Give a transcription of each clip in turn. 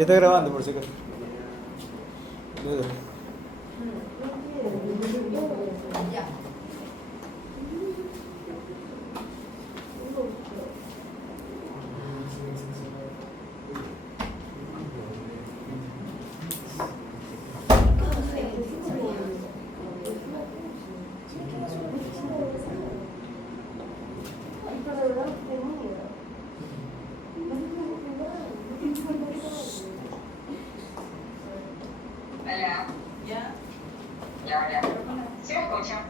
Ya está grabando, por si acaso. Ya. Hola. Ya. Ya, ya. ¿Sí me escuchan?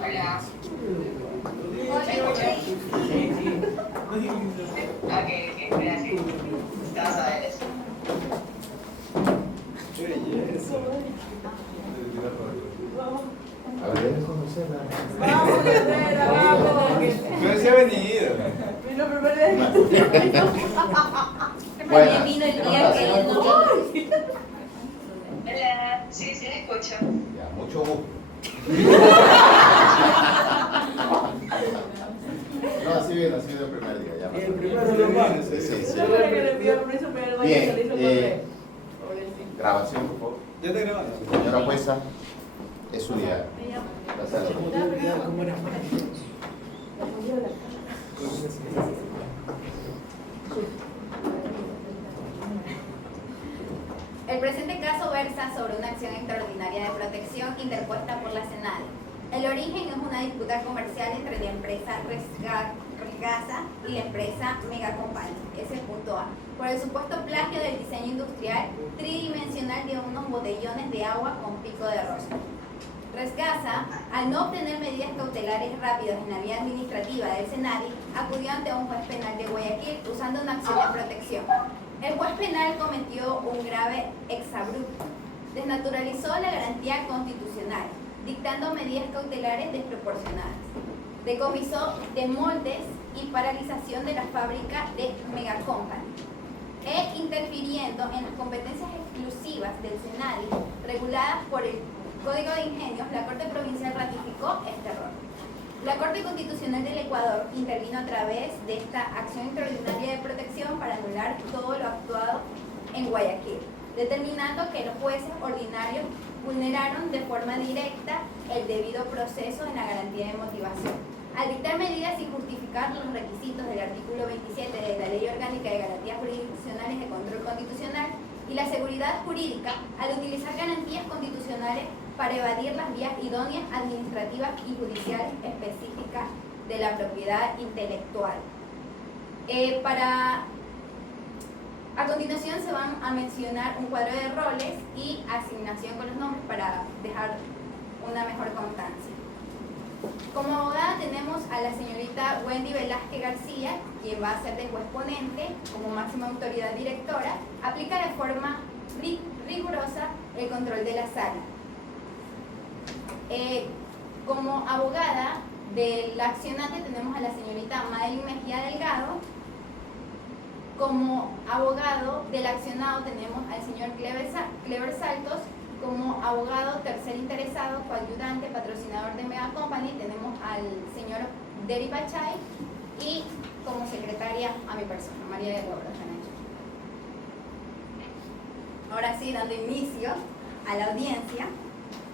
Hola. ¿Me escuchan? Ok, gracias. Vamos a ver eso. Qué belleza. A ver, conocerla. Vamos, Guerrera, vamos. No se ha venido. Vino primero. Buenas. Vino el día que no. Hola. Sí, sí me escucho. Ya, mucho gusto. No, así bien el primer día. Ya El primero de los manos. Sí, sí, sí. Solo que le pido permiso para ir al baño y Bien, salirlo correr. grabación, por favor. Ya está grabando. Señora jueza, es su día. Gracias. El presente caso versa sobre una acción extraordinaria de protección interpuesta por la Senado. El origen es una disputa comercial entre la empresa Resgasa y la empresa Mega Company, S.A, por el supuesto plagio del diseño industrial tridimensional de unos botellones de agua con pico de rostro. Resgasa, al no obtener medidas cautelares rápidas en la vía administrativa del Senadi, acudió ante un juez penal de Guayaquil usando una acción de protección. El juez penal cometió un grave exabrupto, desnaturalizó la garantía constitucional, dictando medidas cautelares desproporcionadas, decomisó de moldes y paralización de la fábrica de Mega Company, e interfiriendo en las competencias exclusivas del Senadi reguladas por el Código de Ingenios. La Corte Provincial ratificó este error. La Corte Constitucional del Ecuador intervino a través de esta acción extraordinaria de protección para anular todo lo actuado en Guayaquil, determinando que los jueces ordinarios vulneraron de forma directa el debido proceso en la garantía de motivación. Al dictar medidas y justificar los requisitos del artículo 27 de la Ley Orgánica de Garantías Jurisdiccionales de Control Constitucional y la seguridad jurídica, al utilizar garantías constitucionales para evadir las vías idóneas administrativas y judiciales específicas de la propiedad intelectual. A continuación se van a mencionar un cuadro de roles y asignación con los nombres para dejar una mejor constancia. Como abogada tenemos a la señorita Wendy Velázquez García, quien va a ser de juez ponente como máxima autoridad directora, aplica de forma rigurosa el control de la sala. Como abogada del accionante tenemos a la señorita Madeline Mejía Delgado. Como abogado del accionado tenemos al señor Clever Saltos. Como abogado tercer interesado, coayudante, patrocinador de Mega Company, tenemos al señor Deri Pachay. Y como secretaria a mi persona, María de Lourdes Renacho. Ahora sí, dando inicio a la audiencia.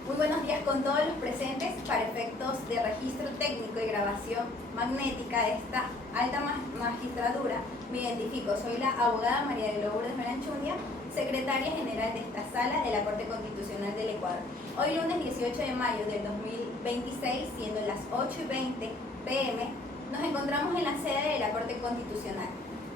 Muy buenos días con todos los presentes. Para efectos de registro técnico y grabación magnética de esta alta magistratura, me identifico. Soy la abogada María de Lourdes Beranchundia, secretaria general de esta sala de la Corte Constitucional del Ecuador. Hoy lunes 18 de mayo del 2026, siendo las 8:20 p.m., nos encontramos en la sede de la Corte Constitucional.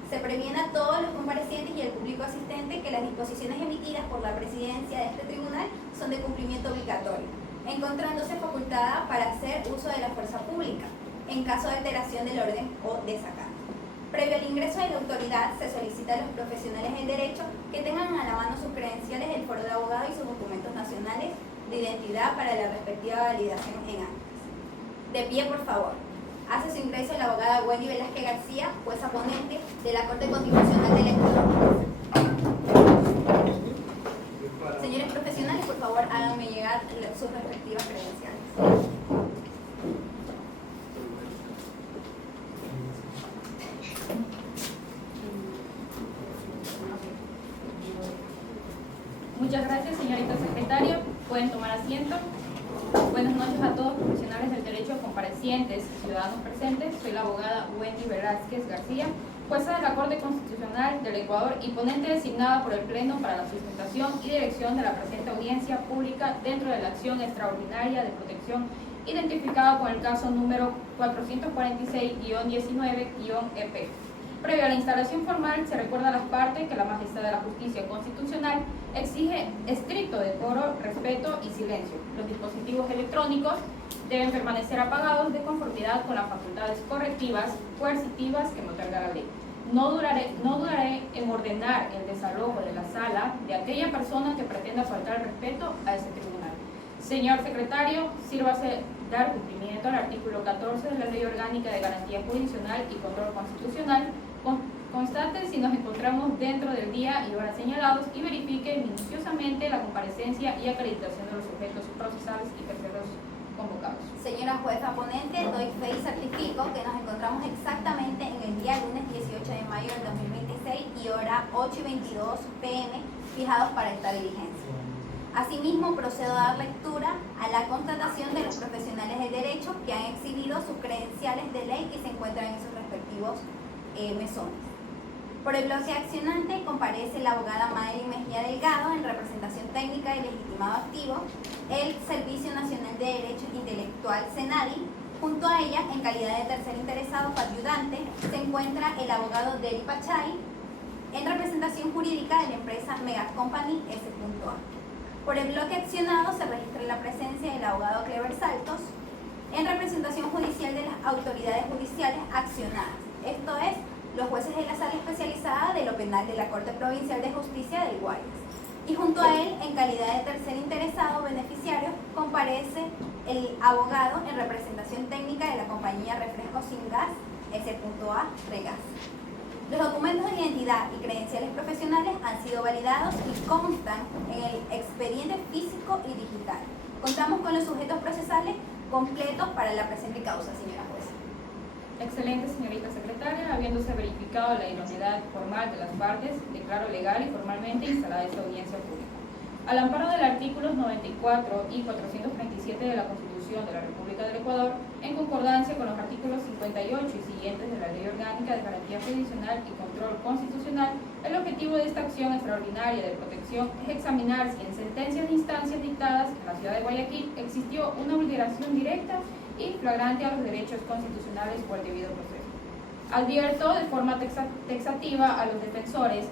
Se previene a todos los comparecientes y el público asistente que las disposiciones emitidas por la presidencia de este tribunal son de cumplimiento obligatorio, encontrándose facultada para hacer uso de la fuerza pública en caso de alteración del orden o desacato. Previo al ingreso de la autoridad, se solicita a los profesionales del derecho que tengan a la mano sus credenciales del foro de abogado y sus documentos nacionales de identidad para la respectiva validación en actas. De pie, por favor. Hace su ingreso la abogada Wendy Velázquez García, jueza ponente de la Corte Constitucional del Ecuador. Señores profesionales, por favor, háganme llegar sus respectivas credenciales. Muchas gracias, señorita secretaria. Pueden tomar asiento. Buenas noches a todos profesionales del derecho, comparecientes y ciudadanos presentes. Soy la abogada Wendy Velázquez García, jueza de la Corte Constitucional del Ecuador y ponente designada por el Pleno para la sustentación y dirección de la presente audiencia pública dentro de la acción extraordinaria de protección identificada con el caso número 446-19-EP. Previo a la instalación formal, se recuerda a las partes que la Majestad de la Justicia Constitucional exige estricto decoro, respeto y silencio. Los dispositivos electrónicos deben permanecer apagados de conformidad con las facultades correctivas, coercitivas que me otorga la ley. No dudaré en ordenar el desalojo de la sala de aquella persona que pretenda faltar el respeto a ese tribunal. Señor secretario, sírvase dar cumplimiento al artículo 14 de la Ley Orgánica de Garantía Jurisdiccional y Control Constitucional. Constate si nos encontramos dentro del día y hora señalados y verifique minuciosamente la comparecencia y acreditación de los sujetos procesales y terceros convocados. Señora jueza ponente, doy fe y certifico que nos encontramos exactamente en el día lunes 18 de mayo del 2026 y hora 8:22 p.m. fijados para esta diligencia. Asimismo, procedo a dar lectura a la constatación de los profesionales del derecho que han exhibido sus credenciales de ley y se encuentran en sus respectivos mesones. Por el bloque accionante comparece la abogada Madeline Mejía Delgado en representación técnica y legitimado activo, el Servicio Nacional de Derecho Intelectual SENADI. Junto a ella, en calidad de tercer interesado ayudante, se encuentra el abogado Deri Pachay en representación jurídica de la empresa Mega Company S.A. Por el bloque accionado se registra la presencia del abogado Clever Saltos en representación judicial de las autoridades judiciales accionadas, esto es, los jueces de la Sala Especializada de lo Penal de la Corte Provincial de Justicia del Guayas. Y junto a él, en calidad de tercer interesado beneficiario, comparece el abogado en representación técnica de la compañía Refrescos Sin Gas S.A. Regas. Los documentos de identidad y credenciales profesionales han sido validados y constan en el expediente físico y digital. Contamos con los sujetos procesales completos para la presente causa, señora jueza. Excelente, señorita secretaria. Habiéndose verificado la idoneidad formal de las partes, declaro legal y formalmente instalada esta audiencia pública. Al amparo del artículos 94 y 437 de la Constitución de la República del Ecuador, en concordancia con los artículos 58 y siguientes de la Ley Orgánica de Garantía Jurisdiccional y Control Constitucional, el objetivo de esta acción extraordinaria de protección es examinar si en sentencias de instancias dictadas en la ciudad de Guayaquil existió una vulneración directa y flagrante a los derechos constitucionales o al debido proceso. Advierto de forma taxativa a los defensores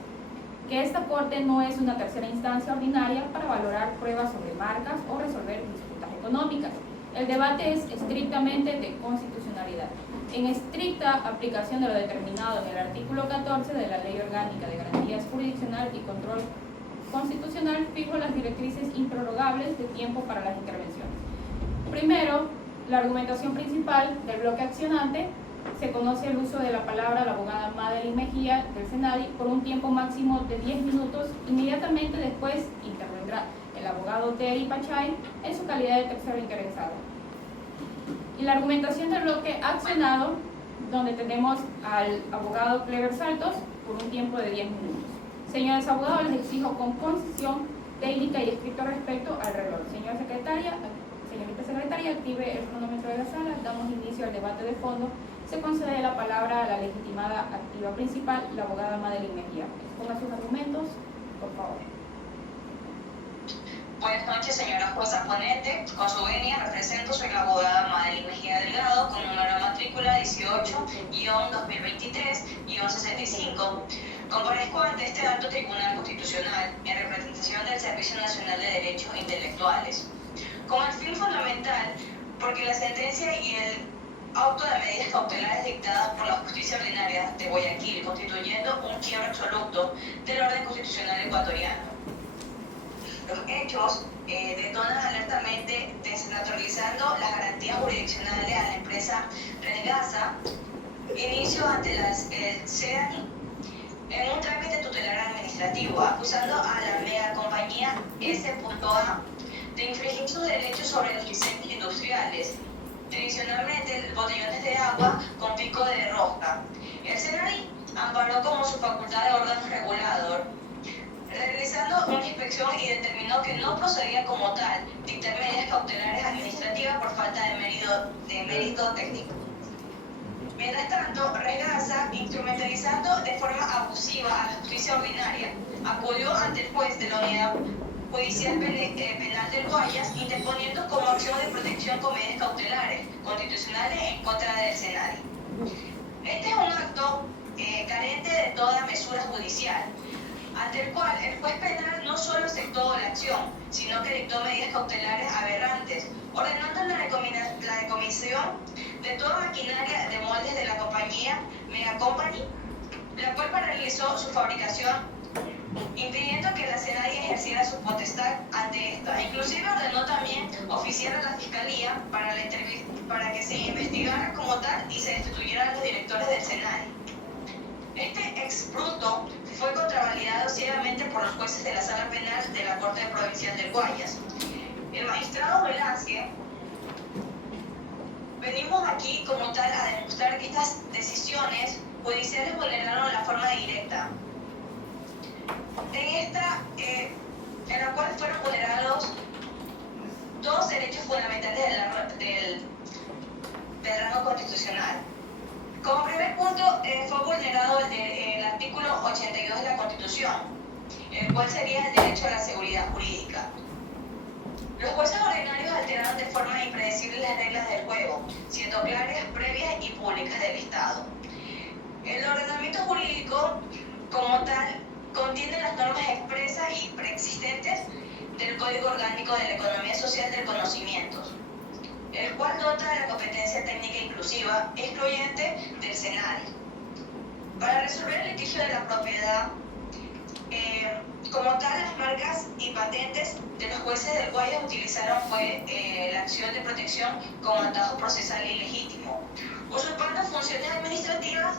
que esta Corte no es una tercera instancia ordinaria para valorar pruebas sobre marcas o resolver disputas económicas. El debate es estrictamente de constitucionalidad. En estricta aplicación de lo determinado en el artículo 14 de la Ley Orgánica de Garantías Jurisdiccional y Control Constitucional, fijo las directrices improrrogables de tiempo para las intervenciones. Primero, la argumentación principal del bloque accionante. Se conoce el uso de la palabra la abogada Madeline Mejía del SENADI por un tiempo máximo de 10 minutos. Inmediatamente después intervendrá el abogado Deri Pachay en su calidad de tercero interesado. Y la argumentación del bloque accionado, donde tenemos al abogado Clever Saltos por un tiempo de 10 minutos. Señores abogados, les exijo con concisión técnica y estricto respeto al reloj. Señorita secretaria, active el cronómetro de la sala. Damos inicio al debate de fondo. Se concede la palabra a la legitimada activa principal, la abogada Madeline Mejía. Exponga sus argumentos, por favor. Buenas noches, señora jueza ponente. Con su venia represento, soy la abogada Madeline Mejía Delgado, con número de matrícula 18-2023-65. Comparezco ante este alto tribunal constitucional en representación del Servicio Nacional de Derechos Intelectuales, con el fin fundamental porque la sentencia y el auto de medidas cautelares dictadas por la justicia ordinaria de Guayaquil, constituyendo un quiebre absoluto del orden constitucional ecuatoriano. Los hechos detonan alertamente desnaturalizando las garantías jurisdiccionales a la empresa Resgasa, inicio ante la SEDANI, en un trámite tutelar administrativo, acusando a la mega compañía S.A. de infringir sus derechos sobre los licencias industriales, tradicionalmente botellones de agua con pico de rosca. El SENADI amparó como su facultad de órgano regulador, realizando una inspección Protección y determinó que no procedía como tal dictar medidas cautelares administrativas por falta de mérito técnico. Mientras tanto, Regasa, instrumentalizando de forma abusiva a la justicia ordinaria, acudió ante el juez de la Unidad Judicial Penal del Guayas, interponiendo como acción de protección con medidas cautelares constitucionales en contra del Senado. Este es un acto carente de toda mesura judicial, ante el cual el juez penal no solo aceptó la acción, sino que dictó medidas cautelares aberrantes, ordenando la decomisión de toda maquinaria de moldes de la compañía Mega Company, la cual paralizó su fabricación, impidiendo que la SENADI ejerciera su potestad ante esta. Inclusive ordenó también oficiar a la Fiscalía para que se investigara como tal y se destituyeran a los directores del SENADI. Este exbruto fue contravalidado ciegamente por los jueces de la Sala Penal de la Corte Provincial del Guayas. El magistrado Velázquez, venimos aquí como tal a demostrar que estas decisiones judiciales vulneraron la forma directa, en la cual fueron vulnerados dos derechos fundamentales del rango constitucional. Como primer punto, fue vulnerado el artículo 82 de la Constitución, el cual sería el derecho a la seguridad jurídica. Los jueces ordinarios alteraron de forma impredecible las reglas del juego, siendo claras, previas y públicas del Estado. El ordenamiento jurídico, como tal, contiene las normas expresas y preexistentes del Código Orgánico de la Economía Social del Conocimiento, el cual dota de la competencia técnica inclusiva excluyente del SENADI. Para resolver el litigio de la propiedad, como tal, las marcas y patentes de los jueces del Guayas utilizaron la acción de protección como atajo procesal ilegítimo, usurpando funciones administrativas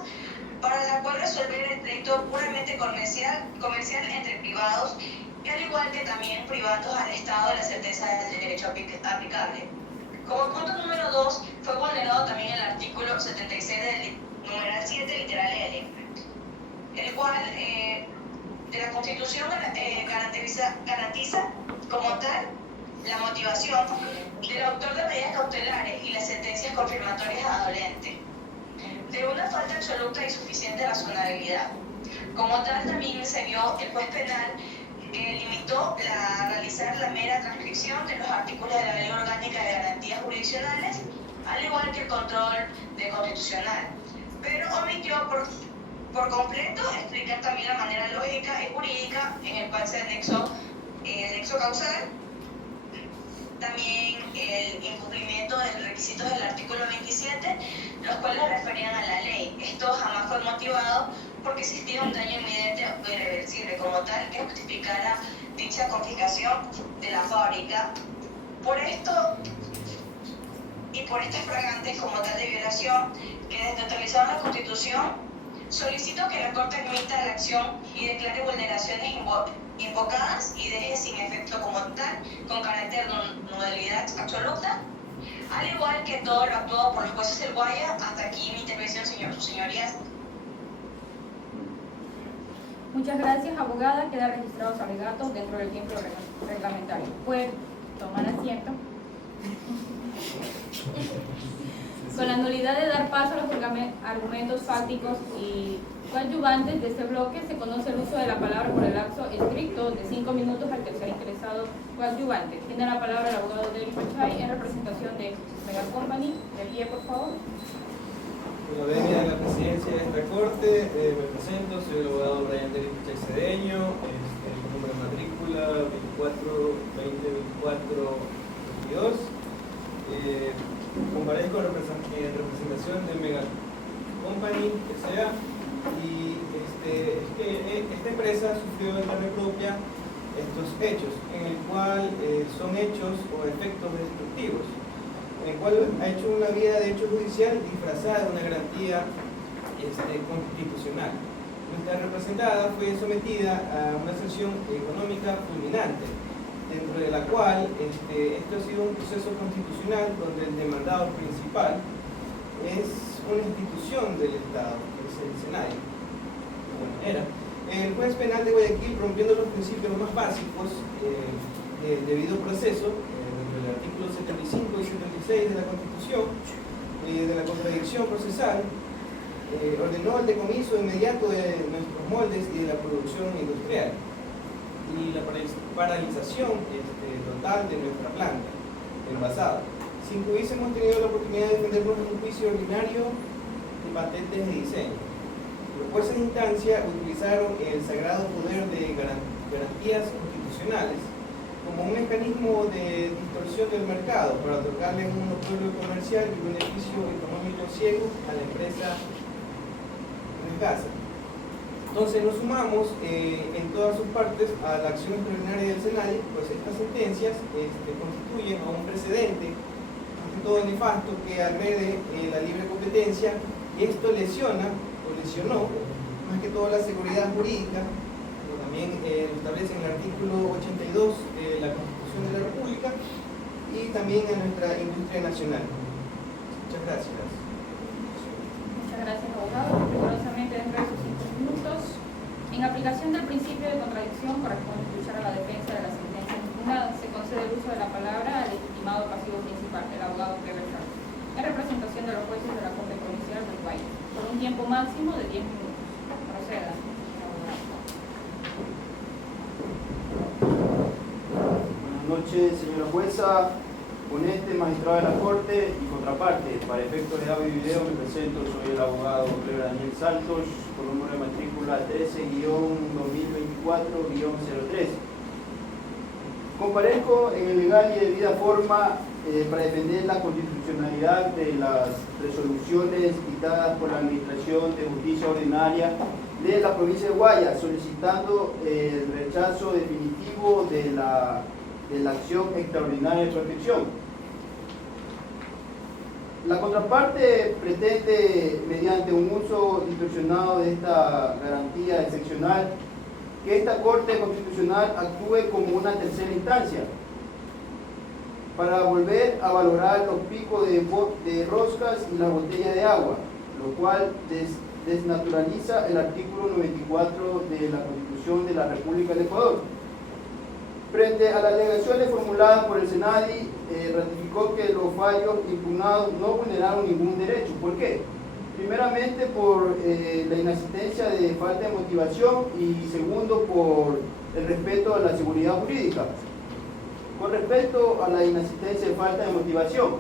para la cual resolver el pleito puramente comercial entre privados, y al igual que también privando al Estado de la certeza del derecho aplicable. Como punto número 2, fue vulnerado también el artículo 76 del numeral 7, literal L, el cual de la Constitución garantiza como tal la motivación del autor de medidas cautelares y las sentencias confirmatorias a dolente, de una falta absoluta y suficiente razonabilidad. Como tal, también se vio el juez penal que limitó realizar la mera transcripción de los artículos de la Ley Orgánica de Garantías Jurisdiccionales, al igual que el control de constitucional, pero omitió por completo explicar también la manera lógica y jurídica en el cual se anexó el nexo causal, también el incumplimiento de los requisitos del artículo 27, los cuales referían a la ley. Esto jamás fue motivado porque existía un daño inminente o irreversible como tal que justificara dicha confiscación de la fábrica. Por esto y por estas flagrantes como tal de violación que desneutralizaron la Constitución, solicito que la Corte admita la acción y declare vulneraciones invocadas y deje sin efecto como tal, con carácter de nulidad absoluta, al igual que todo lo actuado por los jueces del Guayas. Hasta aquí mi intervención, sus señorías. Muchas gracias, abogada. Queda registrado su alegato dentro del tiempo reglamentario. Puede tomar asiento. Con la nulidad de dar paso a los argumentos fácticos y coadyuvantes de este bloque, se conoce el uso de la palabra por el lapso estricto de 5 minutos al tercer interesado coadyuvante. Tiene la palabra el abogado David Pachay en representación de Mega Company. De pie, por favor. Con la venia de la presidencia de esta corte, me presento, soy el abogado Brian David Pachay Cedeño, el número de matrícula 24-2024-22. Comparezco en representación de Mega Company S.A. y esta empresa sufrió en carne propia estos hechos, en el cual son hechos o efectos destructivos, en el cual ha hecho una vía de hecho judicial disfrazada de una garantía constitucional. Nuestra representada fue sometida a una sanción económica fulminante, dentro de la cual esto ha sido un proceso constitucional donde el demandado principal es una institución del Estado, que es el SENADI, de alguna manera, el juez penal de Guayaquil, rompiendo los principios más básicos del debido proceso, dentro del artículo 75 y 76 de la Constitución, de la contradicción procesal, ordenó el decomiso inmediato de nuestros moldes y de la producción industrial y la paralización total de nuestra planta envasada, sin que hubiésemos tenido la oportunidad de defendernos en un juicio ordinario de patentes de diseño. Los jueces de instancia utilizaron el sagrado poder de garantías constitucionales como un mecanismo de distorsión del mercado para otorgarle un monopolio comercial y un beneficio económico ciego a la empresa Resgasa. Entonces nos sumamos en todas sus partes a la acción extraordinaria del SENADI, pues estas sentencias constituyen a un precedente, ante todo nefasto, que agrede la libre competencia, y esto lesionó más que todo la seguridad jurídica, como también lo establece en el artículo 82 de la Constitución de la República, y también a nuestra industria nacional. Muchas gracias. Muchas gracias, abogado. Rigurosamente dentro de sus 5 minutos. En aplicación del principio de contradicción, corresponde escuchar a la defensa de la sentencia impugnada. Se concede el uso de la palabra al legitimado pasivo principal, el abogado Cleber Santos, en representación de los jueces de la Corte Provincial del Guayas, por un tiempo máximo de 10 minutos. Proceda, abogado. Buenas noches, señora jueza, ponente, magistrado de la Corte y contraparte. Para efectos de audio y video me presento, soy el abogado Cleber Daniel Santos, con número de matrícula 13-2024-03. Comparezco en el legal y debida forma para defender la constitucionalidad de las resoluciones dictadas por la Administración de Justicia Ordinaria de la provincia de Guayas, solicitando el rechazo definitivo de la acción extraordinaria de protección. La contraparte pretende, mediante un uso distorsionado de esta garantía excepcional, que esta Corte Constitucional actúe como una tercera instancia para volver a valorar los picos de roscas y las botellas de agua, lo cual desnaturaliza el artículo 94 de la Constitución de la República del Ecuador. Frente a las alegaciones formuladas por el SENADI, ratificó que los fallos impugnados no vulneraron ningún derecho. ¿Por qué? Primeramente por la inasistencia de falta de motivación y segundo por el respeto a la seguridad jurídica. Con respecto a la inasistencia de falta de motivación,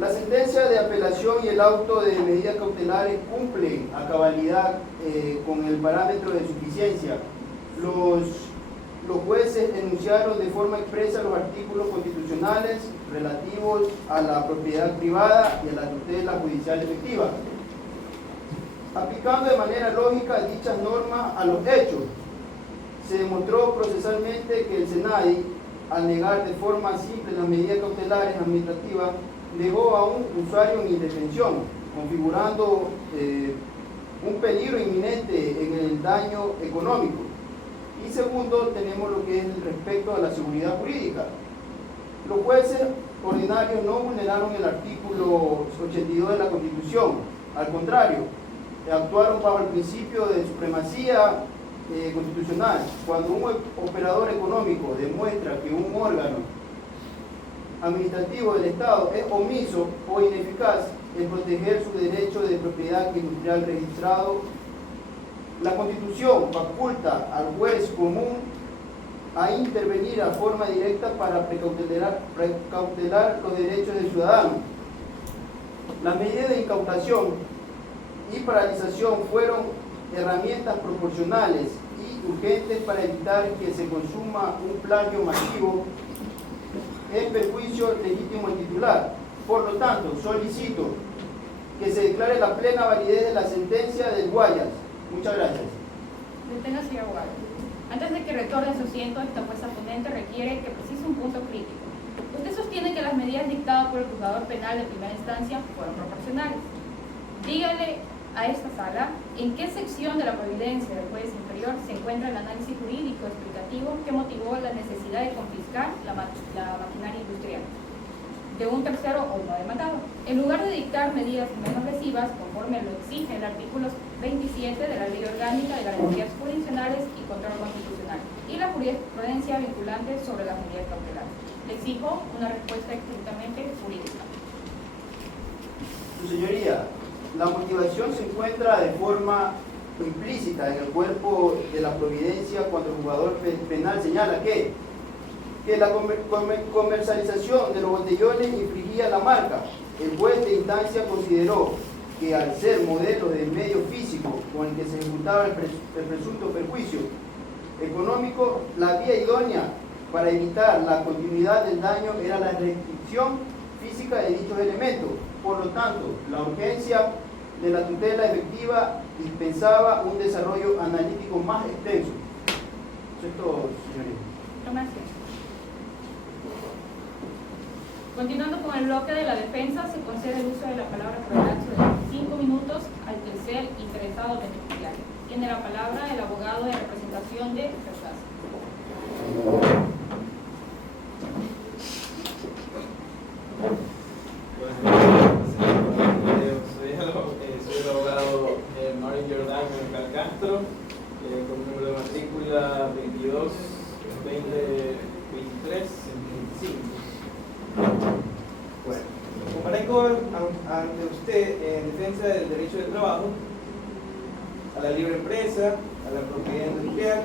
la sentencia de apelación y el auto de medidas cautelares cumplen a cabalidad con el parámetro de suficiencia. Los jueces enunciaron de forma expresa los artículos constitucionales relativos a la propiedad privada y a la tutela judicial efectiva, aplicando de manera lógica dichas normas a los hechos. Se demostró procesalmente que el SENADI, al negar de forma simple las medidas cautelares administrativas, dejó a un usuario en indefensión, configurando un peligro inminente en el daño económico. Y segundo, tenemos lo que es respecto a la seguridad jurídica. Los jueces ordinarios no vulneraron el artículo 82 de la Constitución, al contrario, actuaron bajo el principio de supremacía constitucional. Cuando un operador económico demuestra que un órgano administrativo del Estado es omiso o ineficaz en proteger su derecho de propiedad industrial registrado, la Constitución faculta al juez común a intervenir a forma directa para precautelar los derechos del ciudadano. Las medidas de incautación y paralización fueron herramientas proporcionales y urgentes para evitar que se consuma un plagio masivo en perjuicio legítimo del titular. Por lo tanto, solicito que se declare la plena validez de la sentencia del Guayas. Muchas gracias. Deténgase, abogado. Antes de que retorne a su asiento, esta jueza ponente requiere que precise un punto crítico. Usted sostiene que las medidas dictadas por el juzgador penal de primera instancia fueron proporcionales. Dígale a esta sala en qué sección de la providencia del juez inferior se encuentra el análisis jurídico explicativo que motivó la necesidad de confiscar la maquinaria industrial de un tercero o no demandado, en lugar de dictar medidas menos lesivas conforme lo exige el artículo 27 de la Ley Orgánica de Garantías Jurisdiccionales y Control Constitucional y la jurisprudencia vinculante sobre las medidas cautelares. Le exijo una respuesta estrictamente jurídica. Su señoría, la motivación se encuentra de forma implícita en el cuerpo de la providencia cuando el jugador penal señala que la comercialización de los botellones infringía la marca. El juez de instancia consideró que al ser modelos de medio físico con el que se ejecutaba el presunto perjuicio económico, la vía idónea para evitar la continuidad del daño era la restricción física de dichos elementos. Por lo tanto, la urgencia de la tutela efectiva dispensaba un desarrollo analítico más extenso. Eso es todo, señoría. Gracias. Continuando con el bloque de la defensa, se concede el uso de la palabra por el lapso de 5 minutos al tercer interesado beneficiario. Tiene la palabra el abogado de representación de Resgasa. Soy el abogado Mario Jordán Mencal Castro, con un número de matrícula 22 20 23 25. Bueno, comparezco ante usted en defensa del derecho del trabajo, a la libre empresa, a la propiedad industrial,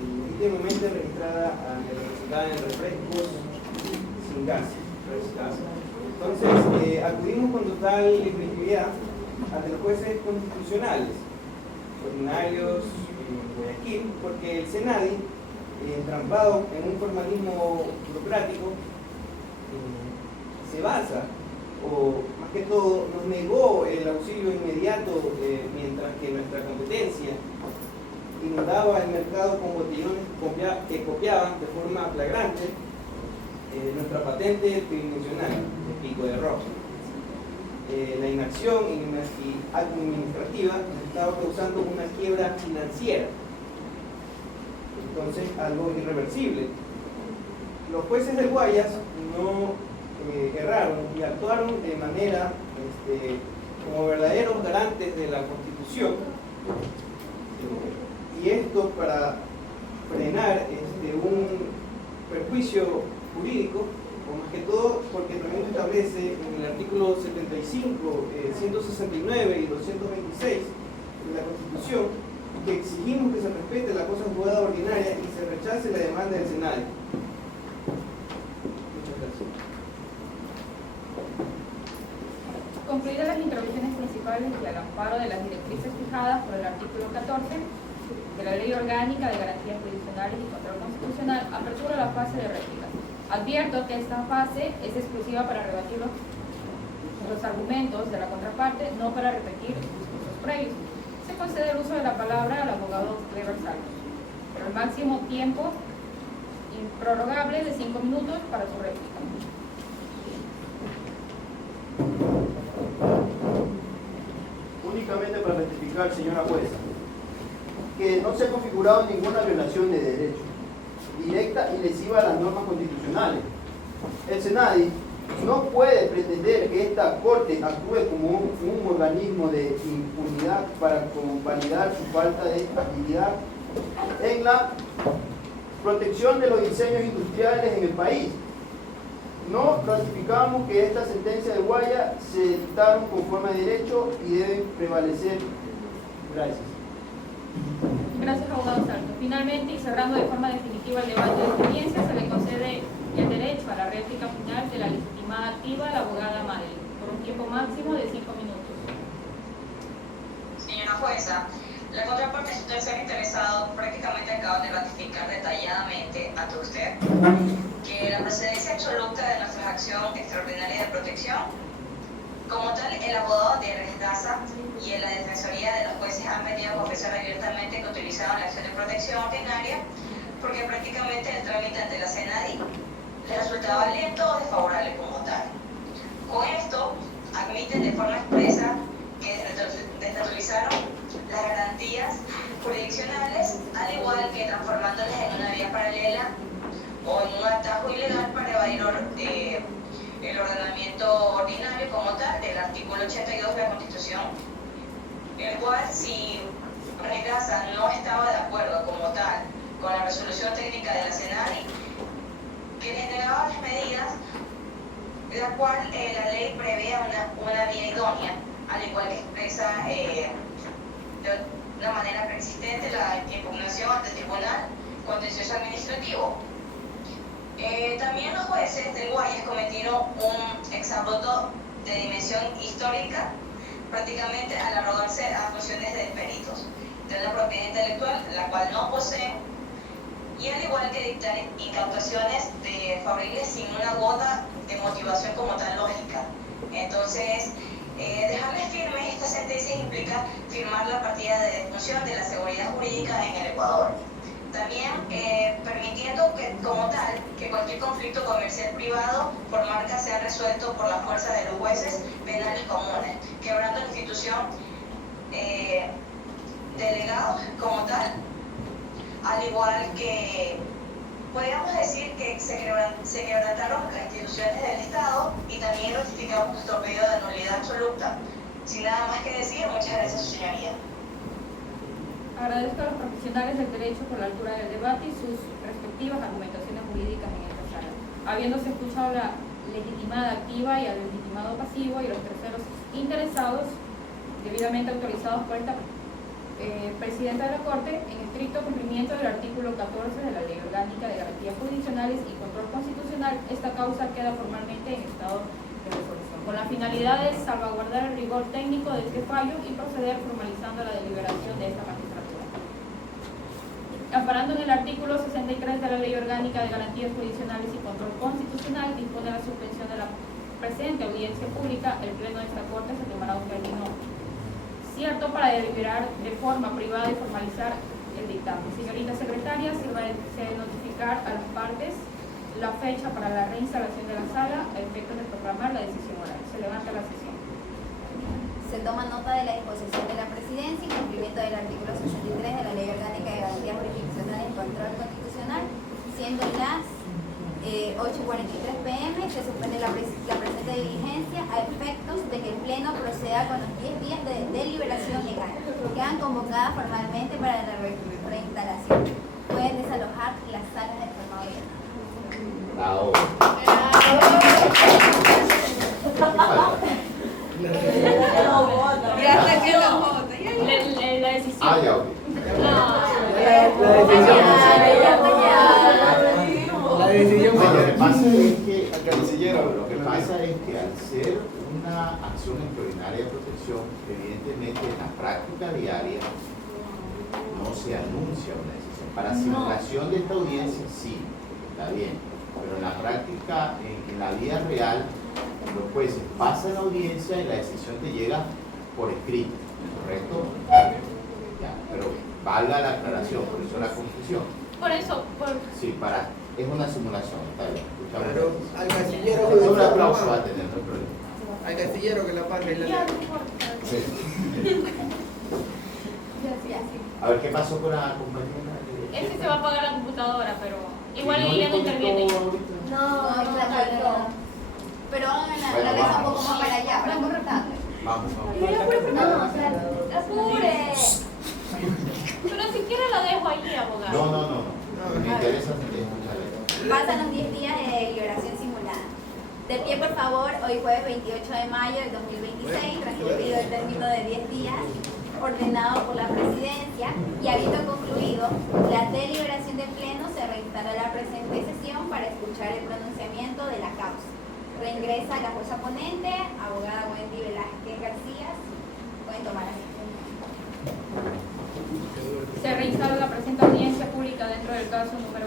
legítimamente registrada representada en refrescos sin gas. Entonces, acudimos con total legitimidad ante los jueces constitucionales, ordinarios en Guayaquil, porque el SENADI, entrampado en un formalismo burocrático, se basa, o más que todo, nos negó el auxilio inmediato mientras que nuestra competencia inundaba el mercado con botellones que copiaban de forma flagrante nuestra patente tridimensional de pico de roca. La inacción administrativa estaba causando una quiebra financiera, entonces algo irreversible. Los jueces del Guayas no erraron y actuaron de manera como verdaderos garantes de la Constitución, y esto para frenar un perjuicio jurídico, o más que todo porque también establece en el artículo 75, 169 y 226 de la Constitución que exigimos que se respete la cosa juzgada ordinaria y se rechace la demanda del Senado. Muchas gracias. Concluidas las intervenciones principales y al amparo de las directrices fijadas por el artículo 14 de la Ley Orgánica de Garantías Jurisdiccionales y Control Constitucional, apertura la fase de réplica. Advierto que esta fase es exclusiva para rebatir los argumentos de la contraparte, no para repetir discursos previos. Se concede el uso de la palabra al abogado Clever Saltos, por el máximo tiempo improrrogable de 5 minutos para su réplica. Únicamente para rectificar, señora jueza, que no se ha configurado ninguna violación de derecho directa y lesiva a las normas constitucionales. El SENADI no puede pretender que esta Corte actúe como un organismo de impunidad para convalidar su falta de agilidad en la protección de los diseños industriales en el país. No ratificamos que esta sentencia de Guaya se dictaron conforme a derecho y deben prevalecer. Gracias. Gracias, abogado Salto. Finalmente, y cerrando de forma definitiva el debate de experiencia, se le concede el derecho a la réplica final de la legitimada activa a la abogada Madeline, por un tiempo máximo de 5 minutos. Señora jueza, la contraparte y su tercer interesado prácticamente acaban de ratificar detalladamente ante usted que la procedencia absoluta de nuestra acción extraordinaria de protección, como tal, el abogado de Resgasa y en la defensoría de los jueces han venido a confesar abiertamente que utilizaron la acción de protección ordinaria porque prácticamente el trámite ante la SENADI les resultaba lento o desfavorable como tal. Con esto, admiten de forma expresa que desnaturalizaron las garantías jurisdiccionales, al igual que transformándolas en una vía paralela o en un atajo ilegal para evadir el ordenamiento ordinario como tal del artículo 82 de la Constitución el cual si Resgasa no estaba de acuerdo como tal con la resolución técnica de la CENALI, que les negaba las medidas, la cual la ley prevé una vía idónea, al igual que expresa de una manera persistente la impugnación ante el Tribunal Contencioso Administrativo. También los jueces del Guayas cometieron un exabrupto de dimensión histórica, prácticamente al arrogarse a funciones de peritos de una propiedad intelectual, la cual no poseen, y al igual que dictar incautaciones de fabriles sin una gota de motivación como tal lógica. Entonces, dejarles firme esta sentencia implica firmar la partida de defunción de la seguridad jurídica en el Ecuador. También permitiendo que, como tal, que cualquier conflicto comercial privado por marca sea resuelto por la fuerza de los jueces penales comunes, quebrando la institución delegados como tal, al igual que podríamos decir que se quebrantaron las instituciones del Estado y también notificamos nuestro pedido de nulidad absoluta. Sin nada más que decir, muchas gracias, su señoría. Agradezco a los profesionales del derecho por la altura del debate y sus respectivas argumentaciones jurídicas en esta sala. Habiéndose escuchado la legitimada activa y al legitimado pasivo y los terceros interesados debidamente autorizados por esta Presidenta de la Corte, en estricto cumplimiento del artículo 14 de la Ley Orgánica de Garantías Jurisdiccionales y Control Constitucional, esta causa queda formalmente en estado de resolución, con la finalidad de salvaguardar el rigor técnico de este fallo y proceder formalizando la deliberación de esta magistratura. Amparando en el artículo 63 de la Ley Orgánica de Garantías Jurisdiccionales y Control Constitucional, dispone la suspensión de la presente audiencia pública. El pleno de esta Corte se tomará un término cierto para deliberar de forma privada y formalizar el dictamen. Señorita secretaria, sírvase de notificar a las partes la fecha para la reinstalación de la sala a efectos de proclamar la decisión oral. Se levanta la sesión. Se toma nota de la disposición de la Presidencia en cumplimiento del artículo 63 de la Ley Orgánica de Garantías Jurisdiccionales y Control Constitucional, siendo las 8:43 p.m. se suspende la presente diligencia a efectos de que el Pleno proceda con los 10 días de deliberación legal. Quedan convocadas formalmente para la reinstalación. Pueden desalojar las salas del formado de Bravo. Y hasta que lo vote. La decisión. Ah, ya, ok. La decisión No, lo que pasa es que Al canciller. lo que pasa es que al ser una acción extraordinaria de protección, evidentemente en la práctica diaria no se anuncia una decisión. Para simulación de esta audiencia sí, está bien, pero en la práctica, en la vida real, los jueces pasan la audiencia y la decisión te llega por escrito, ¿correcto? Ya, pero valga la aclaración, por eso la confusión. Por eso, Sí, es una simulación, está bien. Escuchamos. Pero al canciller Un aplauso va a tener, no hay problema. al canciller que la pase y la ya, lea. no importa. Sí. A ver, ¿qué pasó con la compañera? Es que se va a apagar la computadora, pero igual ¿No ella no le interviene. contestó ahorita? No. Pero hagan la mesa un poco más para allá, para cortarle. Vamos. No, o sea, apure. Pero siquiera la dejo allí, abogado. No. Me interesa escucharle. Pasan los 10 días de deliberación simulada. De pie, por favor, hoy jueves 28 de mayo del 2026, transcurrido el término de 10 días, ordenado por la Presidencia, y habiendo concluido la deliberación del Pleno, se reinstala la presente sesión para escuchar el pronunciamiento de la causa. Reingresa la jueza ponente, abogada Wendy Velázquez García. Pueden tomar asiento. Se reinstala la presente audiencia pública dentro del caso número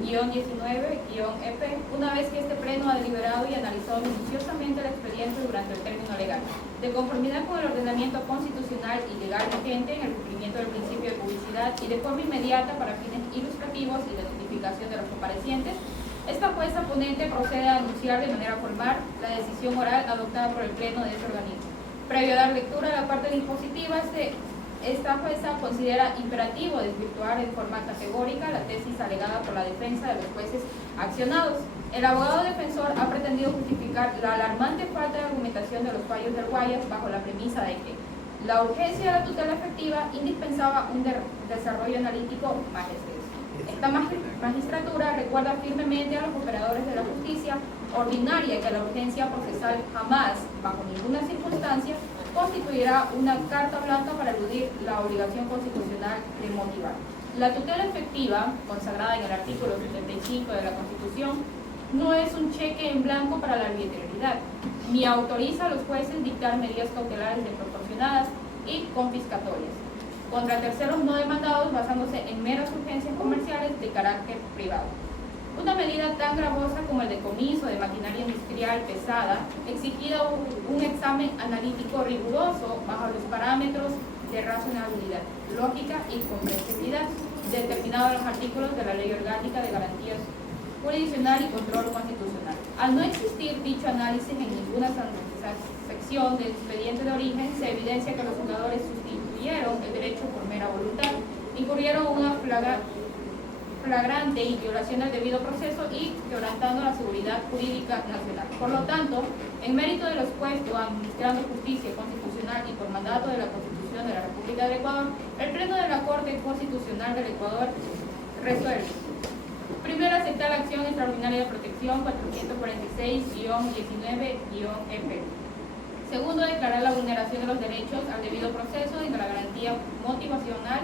446-19-EP, una vez que este pleno ha deliberado y analizado minuciosamente el expediente durante el término legal, de conformidad con el ordenamiento constitucional y legal vigente en el cumplimiento del principio de publicidad y de forma inmediata para fines ilustrativos y de notificación de los comparecientes. Esta jueza ponente procede a anunciar de manera formal la decisión oral adoptada por el pleno de este organismo. Previo a dar lectura a la parte dispositiva, esta jueza considera imperativo desvirtuar en forma categórica la tesis alegada por la defensa de los jueces accionados. El abogado defensor ha pretendido justificar la alarmante falta de argumentación de los fallos del Guayas bajo la premisa de que La urgencia de la tutela efectiva indispensaba un desarrollo analítico más extenso. Esta magistratura recuerda firmemente a los operadores de la justicia ordinaria que la urgencia procesal jamás, bajo ninguna circunstancia, constituirá una carta blanca para eludir la obligación constitucional de motivar. La tutela efectiva, consagrada en el artículo 75 de la Constitución, no es un cheque en blanco para la arbitrariedad, ni autoriza a los jueces dictar medidas cautelares desproporcionadas y confiscatorias contra terceros no demandados basándose en meras urgencias comerciales de carácter privado. Una medida tan gravosa como el decomiso de maquinaria industrial pesada exigía un examen analítico riguroso bajo los parámetros de razonabilidad, lógica y comprensibilidad determinados en los artículos de la Ley Orgánica de Garantías Jurisdiccional y Control Constitucional. Al no existir dicho análisis en ninguna sección del expediente de origen, se evidencia que los juzgadores sustituyeron el derecho por mera voluntad, incurrieron una flagrante y violación del debido proceso y quebrantando la seguridad jurídica nacional. Por lo tanto, en mérito de los puestos administrando justicia constitucional y por mandato de la Constitución de la República del Ecuador, el Pleno de la Corte Constitucional del Ecuador resuelve: primero, aceptar la acción extraordinaria de protección 446-19-EP. Segundo, declarar la vulneración de los derechos al debido proceso y de la garantía motivacional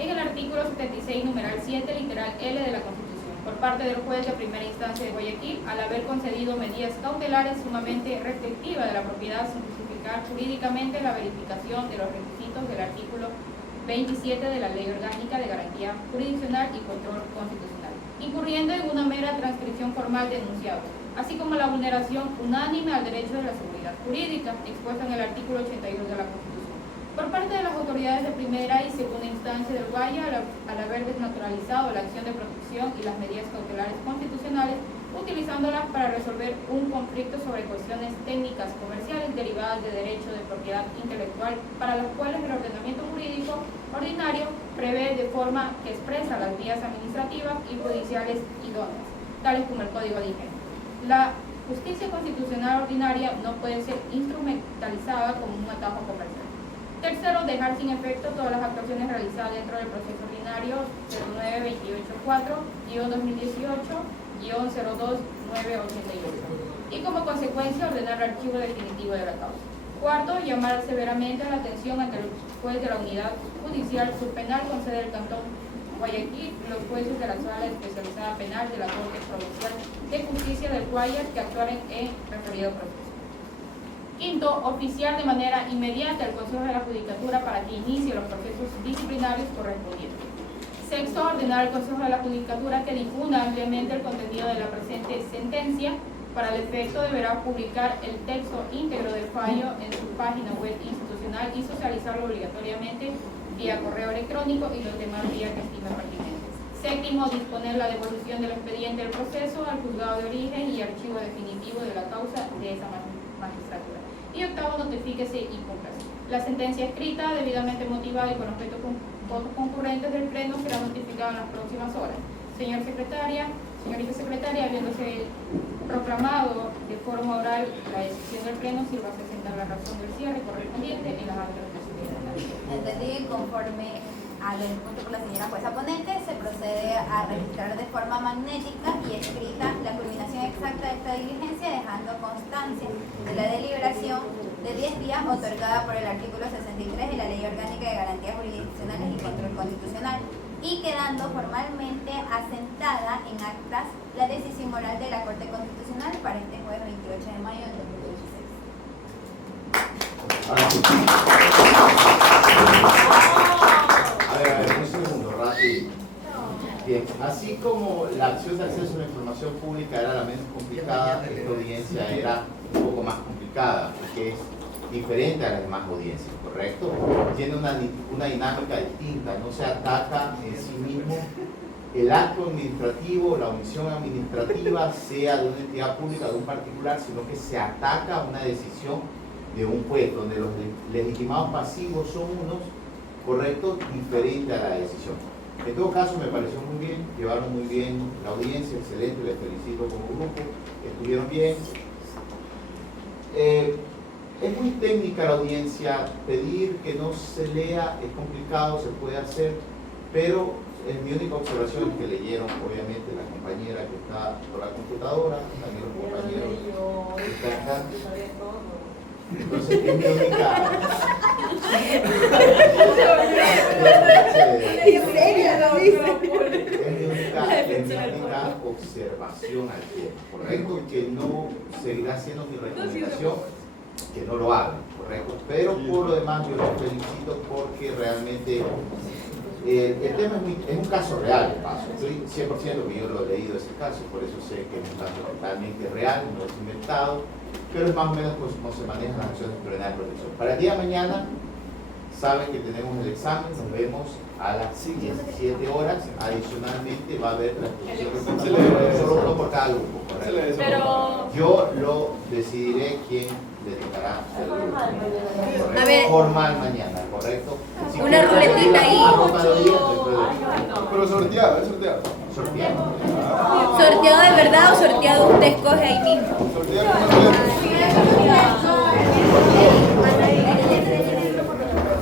en el artículo 76, numeral 7, literal L de la Constitución, por parte del juez de primera instancia de Guayaquil, al haber concedido medidas cautelares sumamente restrictivas de la propiedad sin justificar jurídicamente la verificación de los requisitos del artículo 27 de la Ley Orgánica de Garantía Jurisdiccional y Control Constitucional, incurriendo en una mera transcripción formal de enunciados, así como la vulneración unánime al derecho de la seguridad jurídica, expuesta en el artículo 82 de la Constitución, por parte de las autoridades de primera y segunda instancia del Guaya, al haber desnaturalizado la acción de protección y las medidas cautelares constitucionales, utilizándolas para resolver un conflicto sobre cuestiones técnicas comerciales derivadas de derecho de propiedad intelectual, para las cuales el ordenamiento jurídico ordinario prevé de forma que expresa las vías administrativas y judiciales idóneas, tales como el Código de Higiene. La justicia constitucional ordinaria no puede ser instrumentalizada como un atajo comercial. Tercero, dejar sin efecto todas las actuaciones realizadas dentro del proceso ordinario 09-28-4-02018-02988 y como consecuencia ordenar el archivo definitivo de la causa. Cuarto, llamar severamente la atención ante el juez de la unidad judicial subpenal con sede del Cantón Guayaquil, los jueces de la Sala Especializada Penal de la Corte Provincial de Justicia del Guayas que actuaren en referido proceso. Quinto, oficiar de manera inmediata al Consejo de la Judicatura para que inicie los procesos disciplinarios correspondientes. Sexto, ordenar al Consejo de la Judicatura que difunda ampliamente el contenido de la presente sentencia. Para el efecto deberá publicar el texto íntegro del fallo en su página web institucional y socializarlo obligatoriamente vía correo electrónico y los demás vías que estimen pertinentes. Séptimo, disponer la devolución del expediente del proceso al juzgado de origen y archivo definitivo de la causa de esa magistratura. Y octavo, notifíquese y cúmplase. La sentencia escrita, debidamente motivada y con los votos concurrentes del Pleno, será notificada en las próximas horas. Señorita secretaria, habiéndose proclamado de forma oral la decisión del Pleno, sirva a presentar la razón del cierre correspondiente en las actas de procedimiento. Entendido, y conforme al punto por la señora jueza ponente, se procede a registrar de forma magnética y escrita la culminación exacta de esta diligencia, dejando constancia de la deliberación de 10 días otorgada por el artículo 63 de la Ley Orgánica de Garantías Jurisdiccionales y Control Constitucional, y quedando formalmente asentada en actas la decisión oral de la Corte Constitucional para este jueves 28 de mayo del 2016. A ver, un segundo, rápido. Bien, así como la acción de acceso a la información pública era la menos complicada, esta audiencia era un poco más complicada, porque es diferente a las demás audiencias, ¿correcto? Tiene una dinámica distinta, no se ataca en sí mismo el acto administrativo, la omisión administrativa, sea de una entidad pública o de un particular, sino que se ataca una decisión de un juez, donde los legitimados pasivos son unos, correcto, diferente a la decisión. En todo caso, me pareció muy bien, llevaron muy bien la audiencia, excelente, les felicito como grupo, estuvieron bien. Es muy técnica la audiencia, pedir que no se lea es complicado, se puede hacer, pero mi única observación es que leyeron, obviamente, la compañera que está por la computadora, también los compañeros que están acá. Entonces, es mi única... Es mi única observación al tiempo, ¿correcto? Que no seguirá siendo mi recomendación que no lo hagan, ¿correcto? Pero por lo demás yo los felicito porque realmente el tema es un caso real, de paso. Estoy 100% que yo lo he leído ese caso, por eso sé que es un caso totalmente real, no es inventado, pero es más o menos como se manejan las acciones extraordinarias de protección. Para el día de mañana, saben que tenemos el examen, nos vemos a las 17 horas, adicionalmente va a haber transmisión solo uno por cada grupo, ¿correcto? Pero Yo lo decidiré quién dedicará A ver. formal mañana, ¿correcto? Si Una quieren, ruletita ahí. anótalo ahí, después Pero sorteado, es sorteado. sorteamos. ¿Sorteado de verdad o sorteado usted escoge ahí mismo? Sorteado con los boletos.